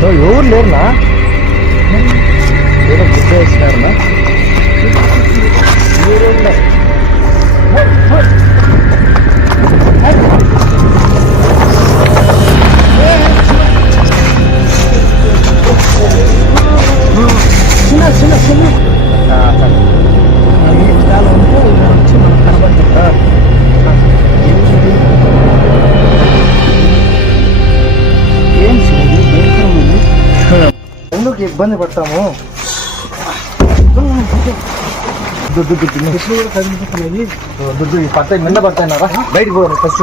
ఎవరు లేరునా? ఏదో గుడ్డ వేసినారునా ఎందుకు ఇబ్బంది పడతాము. దుడ్డు దుడ్డు చెట్లు కూడా కదిలిపోతున్నాయి దుడ్డు పడతాయి నిండ పడతాయినారా బయటికి పోవాలి ఫస్ట్